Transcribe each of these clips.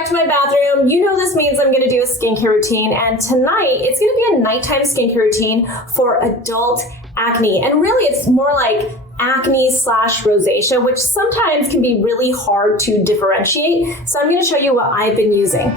back to my bathroom. You know this means I'm gonna do a skincare routine, and tonight it's gonna be a nighttime skincare routine for adult acne. And really it's more like acne/rosacea, which sometimes can be really hard to differentiate. So I'm gonna show you what I've been using.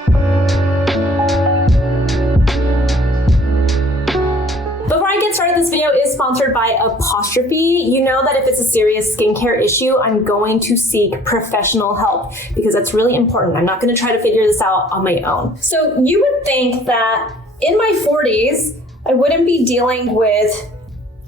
This video is sponsored by Apostrophe. You know that if it's a serious skincare issue, I'm going to seek professional help because that's really important. I'm not going to try to figure this out on my own. So you would think that in my 40s, I wouldn't be dealing with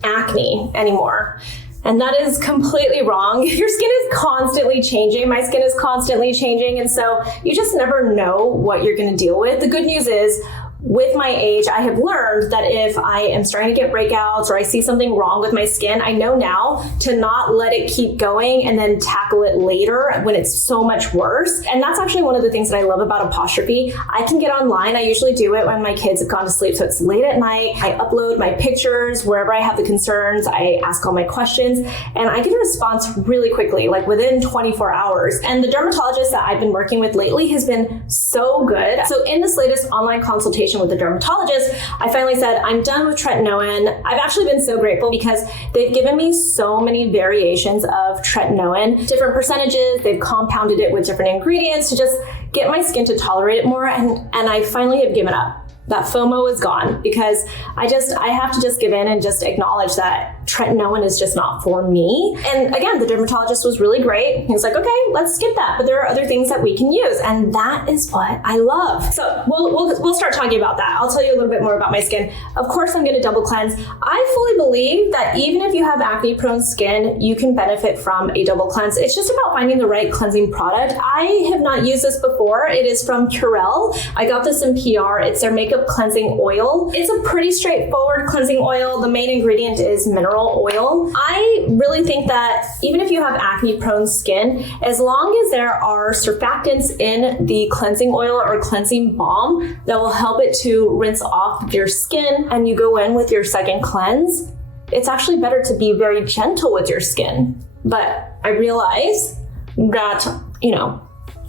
acne anymore. And that is completely wrong. Your skin is constantly changing. My skin is constantly changing. And so you just never know what you're going to deal with. The good news is, with my age, I have learned that if I am starting to get breakouts or I see something wrong with my skin, I know now to not let it keep going and then tackle it later when it's so much worse. And that's actually one of the things that I love about Apostrophe. I can get online. I usually do it when my kids have gone to sleep, so it's late at night. I upload my pictures wherever I have the concerns. I ask all my questions and I get a response really quickly, like within 24 hours. And the dermatologist that I've been working with lately has been so good. So in this latest online consultation with the dermatologist, I finally said, I'm done with tretinoin. I've actually been so grateful because they've given me so many variations of tretinoin, different percentages. They've compounded it with different ingredients to just get my skin to tolerate it more. And I finally have given up. That FOMO is gone because I have to just give in and just acknowledge that tretinoin is just not for me. And again, the dermatologist was really great. He was like, okay, let's skip that. But there are other things that we can use. And that is what I love. So we'll start talking about that. I'll tell you a little bit more about my skin. Of course, I'm going to double cleanse. I fully believe that even if you have acne prone skin, you can benefit from a double cleanse. It's just about finding the right cleansing product. I have not used this before. It is from Curél. I got this in PR. It's their makeup cleansing oil. It's a pretty straightforward cleansing oil. The main ingredient is mineral oil. I really think that even if you have acne prone skin, as long as there are surfactants in the cleansing oil or cleansing balm that will help it to rinse off your skin and you go in with your second cleanse, it's actually better to be very gentle with your skin. But I realize that,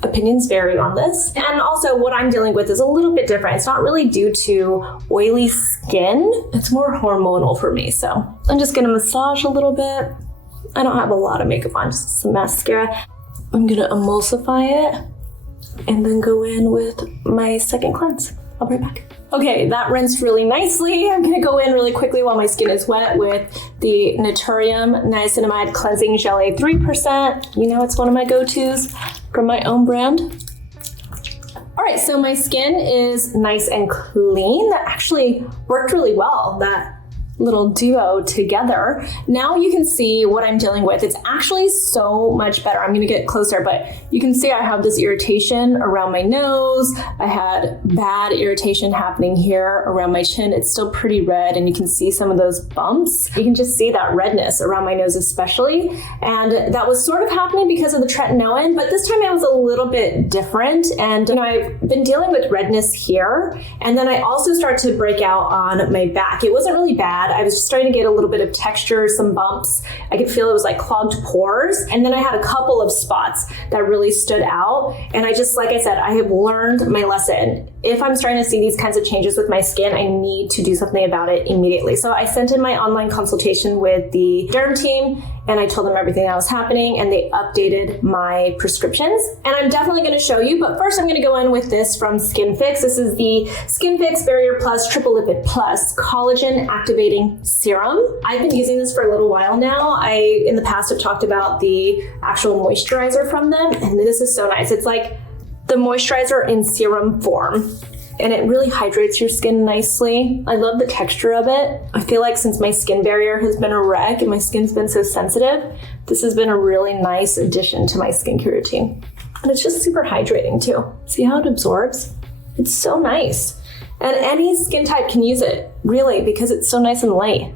opinions vary on this. And also what I'm dealing with is a little bit different. It's not really due to oily skin. It's more hormonal for me. So I'm just gonna massage a little bit. I don't have a lot of makeup on, just some mascara. I'm gonna emulsify it and then go in with my second cleanse. I'll be right back. Okay, that rinsed really nicely. I'm gonna go in really quickly while my skin is wet with the NATURIUM Niacinamide Cleansing Gelée 3%. You know, it's one of my go-tos from my own brand. All right, so my skin is nice and clean. That actually worked really well, that little duo together. Now you can see what I'm dealing with. It's actually so much better. I'm gonna get closer, but you can see I have this irritation around my nose. I had bad irritation happening here around my chin. It's still pretty red and you can see some of those bumps. You can just see that redness around my nose especially. And that was sort of happening because of the tretinoin, but this time it was a little bit different. And I've been dealing with redness here. And then I also started to break out on my back. It wasn't really bad. I was just starting to get a little bit of texture, some bumps. I could feel it was like clogged pores. And then I had a couple of spots that really stood out. And I just, like I said, I have learned my lesson. If I'm starting to see these kinds of changes with my skin, I need to do something about it immediately. So I sent in my online consultation with the derm team and I told them everything that was happening and they updated my prescriptions. And I'm definitely gonna show you, but first I'm gonna go in with this from Skinfix. This is the Skinfix Barrier Plus Triple Lipid Plus Collagen Activating Serum. I've been using this for a little while now. I, in the past, have talked about the actual moisturizer from them, and this is so nice. It's like the moisturizer in serum form. And it really hydrates your skin nicely. I love the texture of it. I feel like since my skin barrier has been a wreck and my skin's been so sensitive, this has been a really nice addition to my skincare routine. And it's just super hydrating too. See how it absorbs? It's so nice. And any skin type can use it, really, because it's so nice and light.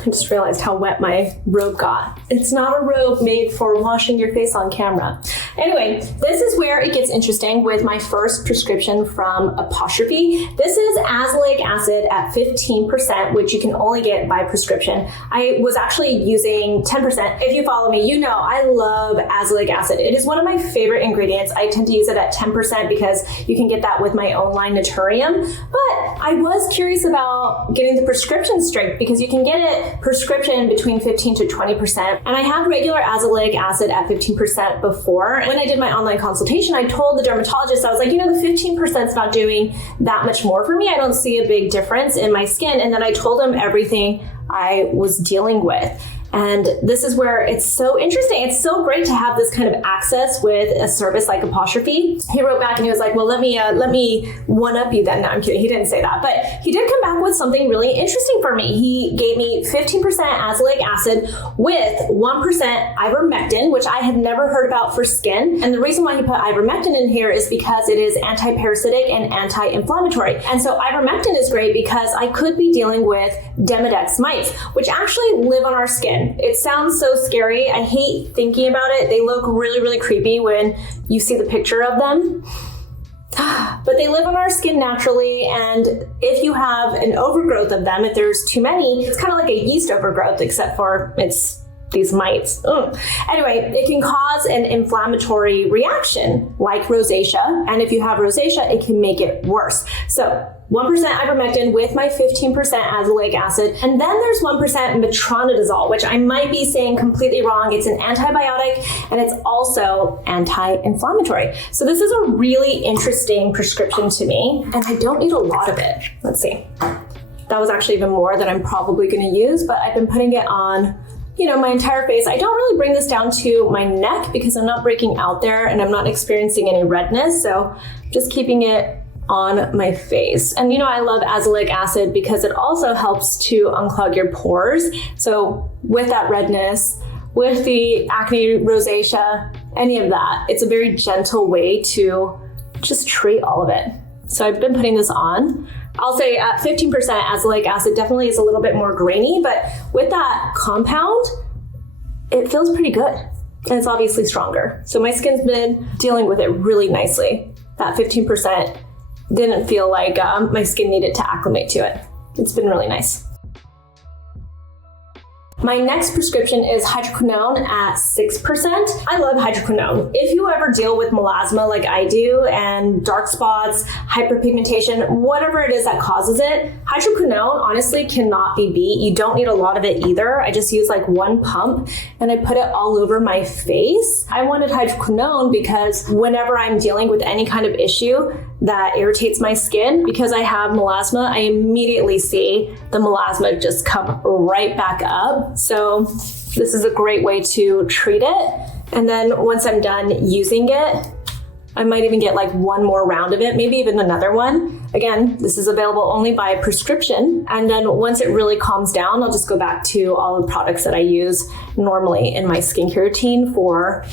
I just realized how wet my robe got. It's not a robe made for washing your face on camera. Anyway, this is where it gets interesting with my first prescription from Apostrophe. This is azelaic acid at 15%, which you can only get by prescription. I was actually using 10%. If you follow me, you know I love azelaic acid. It is one of my favorite ingredients. I tend to use it at 10% because you can get that with my own line NATURIUM. But I was curious about getting the prescription strength because you can get it prescription between 15 to 20%. And I had regular azelaic acid at 15% before. When I did my online consultation, I told the dermatologist, I was like, you know, the 15% is not doing that much more for me. I don't see a big difference in my skin. And then I told him everything I was dealing with. And this is where it's so interesting. It's so great to have this kind of access with a service like Apostrophe. He wrote back and he was like, well, let me one up you then. No, I'm kidding. He didn't say that, but he did come back with something really interesting for me. He gave me 15% azelaic acid with 1% ivermectin, which I had never heard about for skin. And the reason why he put ivermectin in here is because it is anti-parasitic and anti-inflammatory. And so ivermectin is great because I could be dealing with Demodex mites, which actually live on our skin. It sounds so scary. I hate thinking about it. They look really, really creepy when you see the picture of them. But they live on our skin naturally, and if you have an overgrowth of them, if there's too many, it's kind of like a yeast overgrowth, except for it's these mites. Ugh. Anyway, it can cause an inflammatory reaction like rosacea, and if you have rosacea, it can make it worse. So 1% ivermectin with my 15% azelaic acid. And then there's 1% metronidazole, which I might be saying completely wrong. It's an antibiotic and it's also anti-inflammatory. So this is a really interesting prescription to me, and I don't need a lot of it. Let's see. That was actually even more than I'm probably gonna use, but I've been putting it on, you know, my entire face. I don't really bring this down to my neck because I'm not breaking out there and I'm not experiencing any redness. So just keeping it on my face. And you know, I love azelaic acid because it also helps to unclog your pores. So with that redness, with the acne, rosacea, any of that, it's a very gentle way to just treat all of it. So I've been putting this on. I'll say at 15% azelaic acid definitely is a little bit more grainy, but with that compound, it feels pretty good. And it's obviously stronger. So my skin's been dealing with it really nicely. That 15% didn't feel like my skin needed to acclimate to it. It's been really nice. My next prescription is hydroquinone at 6%. I love hydroquinone. If you ever deal with melasma like I do and dark spots, hyperpigmentation, whatever it is that causes it, hydroquinone honestly cannot be beat. You don't need a lot of it either. I just use like one pump and I put it all over my face. I wanted hydroquinone because whenever I'm dealing with any kind of issue that irritates my skin, because I have melasma, I immediately see the melasma just come right back up. So this is a great way to treat it. And then once I'm done using it, I might even get like one more round of it, maybe even another one. Again, this is available only by prescription. And then once it really calms down, I'll just go back to all the products that I use normally in my skincare routine for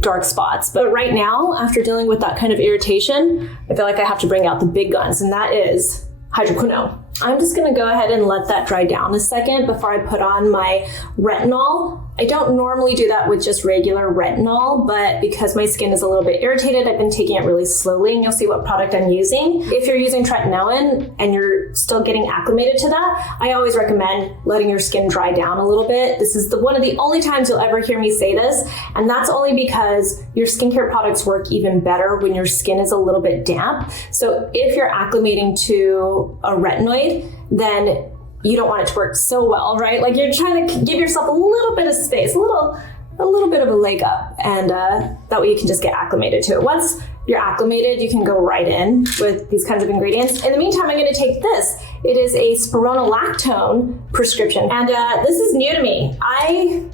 dark spots. But right now, after dealing with that kind of irritation, I feel like I have to bring out the big guns, and that is hydroquinone. I'm just gonna go ahead and let that dry down a second before I put on my retinol. I don't normally do that with just regular retinol, but because my skin is a little bit irritated, I've been taking it really slowly, and you'll see what product I'm using. If you're using tretinoin and you're still getting acclimated to that, I always recommend letting your skin dry down a little bit. This is one of the only times you'll ever hear me say this, and that's only because your skincare products work even better when your skin is a little bit damp. So if you're acclimating to a retinoid, then you don't want it to work so well, right? Like you're trying to give yourself a little bit of space, a little bit of a leg up, and that way you can just get acclimated to it. Once you're acclimated, you can go right in with these kinds of ingredients. In the meantime, I'm gonna take this. It is a spironolactone prescription, and this is new to me. I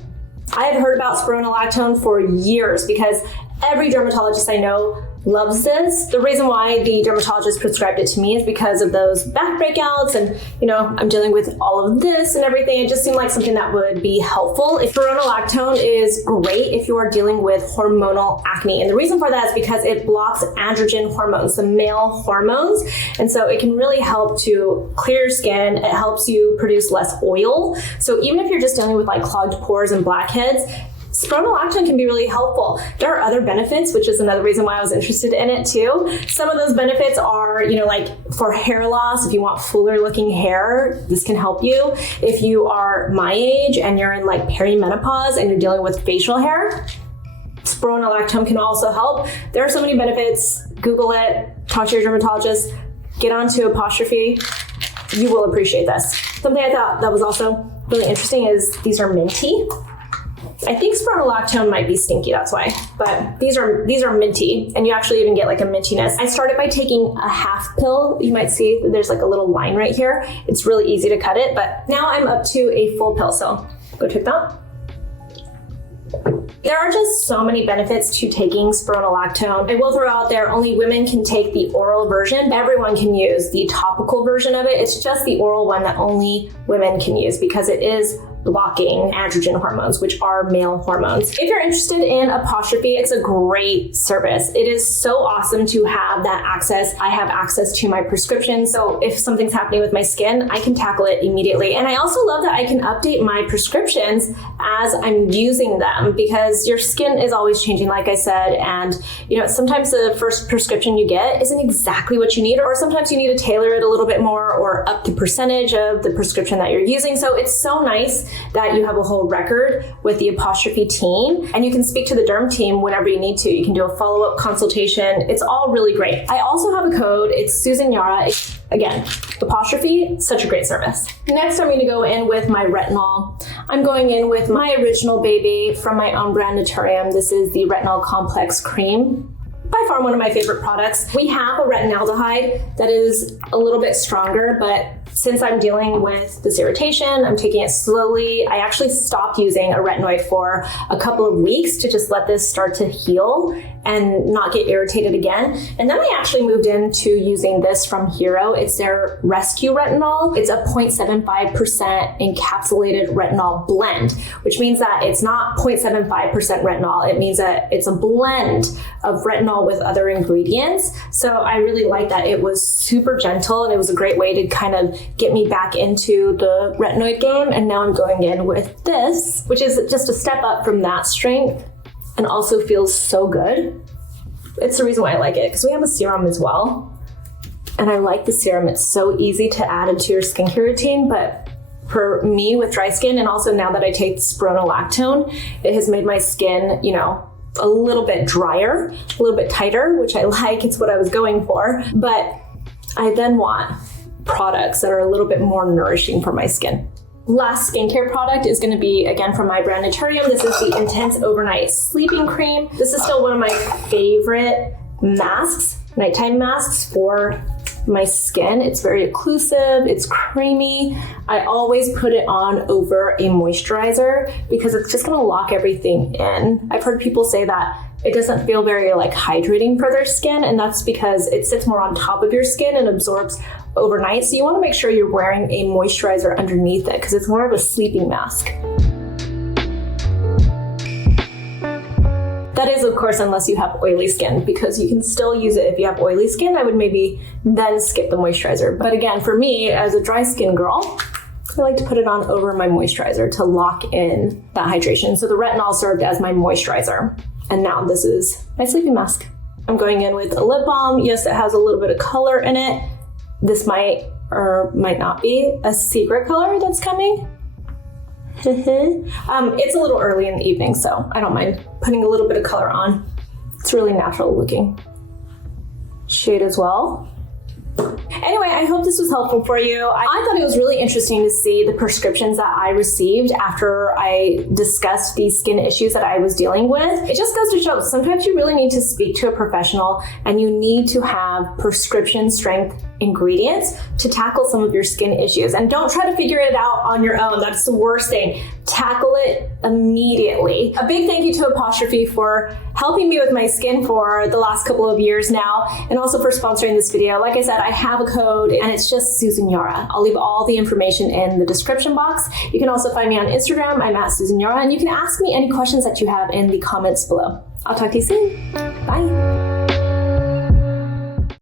had heard about spironolactone for years because Every dermatologist I know loves this. The reason why the dermatologist prescribed it to me is because of those back breakouts, and I'm dealing with all of this and everything. It just seemed like something that would be helpful. Spironolactone is great if you are dealing with hormonal acne, and the reason for that is because it blocks androgen hormones, the male hormones, and so it can really help to clear your skin. It helps you produce less oil. So even if you're just dealing with like clogged pores and blackheads, spironolactone can be really helpful. There are other benefits, which is another reason why I was interested in it too. Some of those benefits are, like for hair loss, if you want fuller looking hair, this can help you. If you are my age and you're in like perimenopause and you're dealing with facial hair, spironolactone can also help. There are so many benefits. Google it, talk to your dermatologist, get onto Apostrophe. You will appreciate this. Something I thought that was also really interesting is these are minty. I think spironolactone might be stinky, that's why. But these are minty, and you actually even get like a mintiness. I started by taking a half pill. You might see that there's like a little line right here. It's really easy to cut it, but now I'm up to a full pill, so go take that. There are just so many benefits to taking spironolactone. I will throw out there, only women can take the oral version. Everyone can use the topical version of it. It's just the oral one that only women can use because it is blocking androgen hormones, which are male hormones. If you're interested in Apostrophe, it's a great service. It is so awesome to have that access. I have access to my prescription, so if something's happening with my skin, I can tackle it immediately. And I also love that I can update my prescriptions as I'm using them, because your skin is always changing, like I said, and sometimes the first prescription you get isn't exactly what you need, or sometimes you need to tailor it a little bit more or up the percentage of the prescription that you're using. So it's so nice that you have a whole record with the Apostrophe team, and you can speak to the derm team whenever you need to. You can do a follow-up consultation. It's all really great. I also have a code. It's Susan Yara. Again, Apostrophe, such a great service. Next, I'm going to go in with my retinol. I'm going in with my original baby from my own brand, NATURIUM. This is the Retinol Complex Cream. By far one of my favorite products. We have a retinaldehyde that is a little bit stronger, but since I'm dealing with this irritation, I'm taking it slowly. I actually stopped using a retinoid for a couple of weeks to just let this start to heal and not get irritated again. And then I actually moved into using this from Hero. It's their Rescue Retinol. It's a 0.75% encapsulated retinol blend, which means that it's not 0.75% retinol. It means that it's a blend of retinol with other ingredients. So I really like that. It was super gentle, and it was a great way to kind of get me back into the retinoid game. And now I'm going in with this, which is just a step up from that strength and also feels so good. It's the reason why I like it, because we have a serum as well. And I like the serum. It's so easy to add into your skincare routine, but for me with dry skin, and also now that I take spironolactone, it has made my skin, a little bit drier, a little bit tighter, which I like. It's what I was going for. But I then want products that are a little bit more nourishing for my skin. Last skincare product is going to be, again, from my brand NATURIUM. This is the Intense Overnight Sleeping Cream. This is still one of my favorite masks, nighttime masks for my skin. It's very occlusive, it's creamy. I always put it on over a moisturizer because it's just going to lock everything in. I've heard people say that it doesn't feel very hydrating for their skin, and that's because it sits more on top of your skin and absorbs overnight. So you want to make sure you're wearing a moisturizer underneath it because it's more of a sleeping mask. That is, of course, unless you have oily skin, because you can still use it if you have oily skin. I would maybe then skip the moisturizer. But again, for me, as a dry skin girl, I like to put it on over my moisturizer to lock in that hydration. So the retinol served as my moisturizer. And now this is my sleeping mask. I'm going in with a lip balm. Yes, it has a little bit of color in it. This might or might not be a secret color that's coming. It's a little early in the evening, so I don't mind putting a little bit of color on. It's really natural looking shade as well. Anyway, I hope this was helpful for you. I thought it was really interesting to see the prescriptions that I received after I discussed these skin issues that I was dealing with. It just goes to show sometimes you really need to speak to a professional, and you need to have prescription strength ingredients to tackle some of your skin issues. And don't try to figure it out on your own. That's the worst thing. Tackle it immediately. A big thank you to Apostrophe for helping me with my skin for the last couple of years now, and also for sponsoring this video. Like I said, I have a code and it's just Susan Yara. I'll leave all the information in the description box. You can also find me on Instagram. I'm at Susan Yara, and you can ask me any questions that you have in the comments below. I'll talk to you soon. Bye.